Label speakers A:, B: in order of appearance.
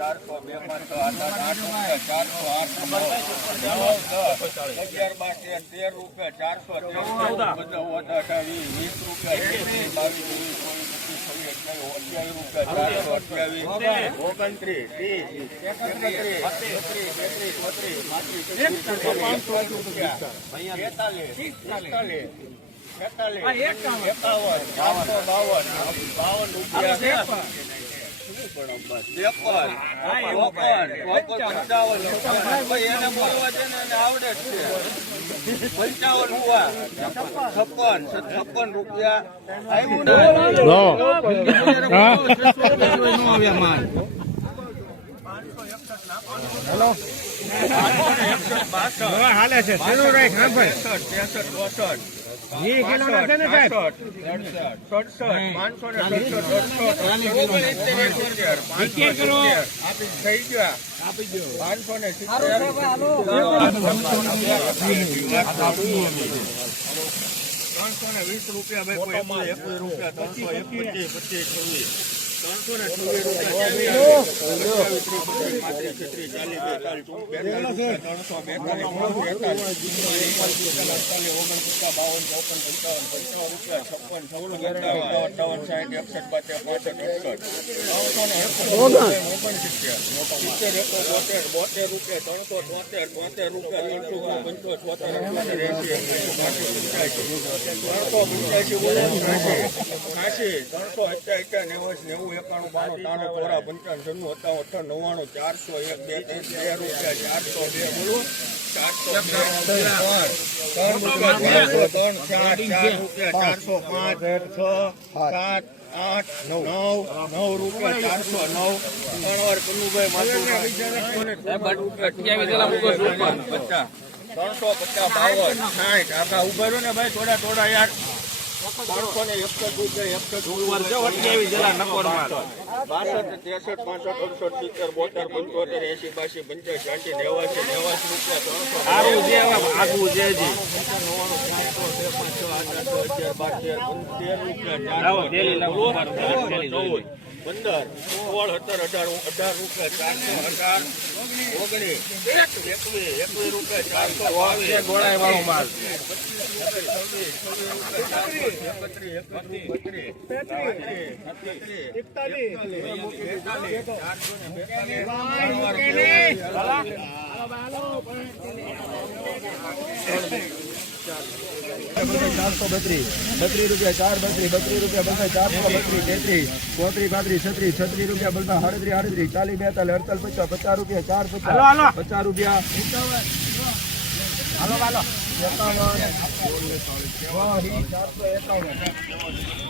A: ચારસો બે પાંચસો આઠ આઠ ચારસો આઠ અગિયાર તેર રૂપિયા ચારસો અઠાવીસ વીસ રૂપિયા ઓગણત્રીસ રૂપિયા છેતાલીસ એકાવન બાવન બાવન રૂપિયા છપ્પન છપ્પન રૂપિયા આવ્યું ને
B: હા હવે હાલે છે
A: ત્રેસઠ ચોસઠ ત્રણસો ને વીસ રૂપિયા ભાઈ રૂપિયા ત્રણસો એકવીસ પચીસ છવ્વીસ ત્રણસો પંચ્યાસી ત્રણસો અત્યાર નેવું નેવું એકાણું બાણું ત્રાણું ચોરા પંચાવન છન્નું સત્તાવન અઠાવન નવ્વાણું ચારસો એક બે ત્રણ બે રૂપિયા ચારસો બે બોલું. ચારસો ત્રણ ચાર ચાર રૂપિયા ચારસો પાંચ છ સાત આઠ નવ નવ રૂપિયા ચારસો નવ. ત્રણ વાર કનુભાઈ માથું ત્રણસો પચાસ બાવન સાઠ. આખા ઊભા રહ્યો ને ભાઈ થોડા થોડા યાર. ત્રણસો ને એકસઠ રૂપિયા એકસઠ બાસઠ ત્રેસઠ પાસઠ અડસઠ સિત્તેર બોતેર પંચોતેર એસી બાસી પંચ્યાસી એસી નેવાસી નેવાસી રૂપિયા ત્રણસો પંદર સોળ સત્તર અઢાર અઢાર રૂપિયા ચારસો અઢાર ઓગણીસ એકવીસ એકવીસ રૂપિયા ચારસો બાવીસ
B: ગોળાઈ વાળો માલ
C: ચારસો બત્રીસ બત્રીસ રૂપિયા ચાર બત્રીસ બત્રીસ રૂપિયા બધા ચારસો બત્રીસ તેત્રીસ ચોત્રીસ પાંત્રીસ છત્રીસ છત્રીસ રૂપિયા બધા સાડત્રીસ આડત્રીસ ચાલીસ બેતાલીસ અડતાલીસ પચાસ પચાસ રૂપિયા ચાર પચાસ પચાસ રૂપિયા એકાવન ચારસો એકાવન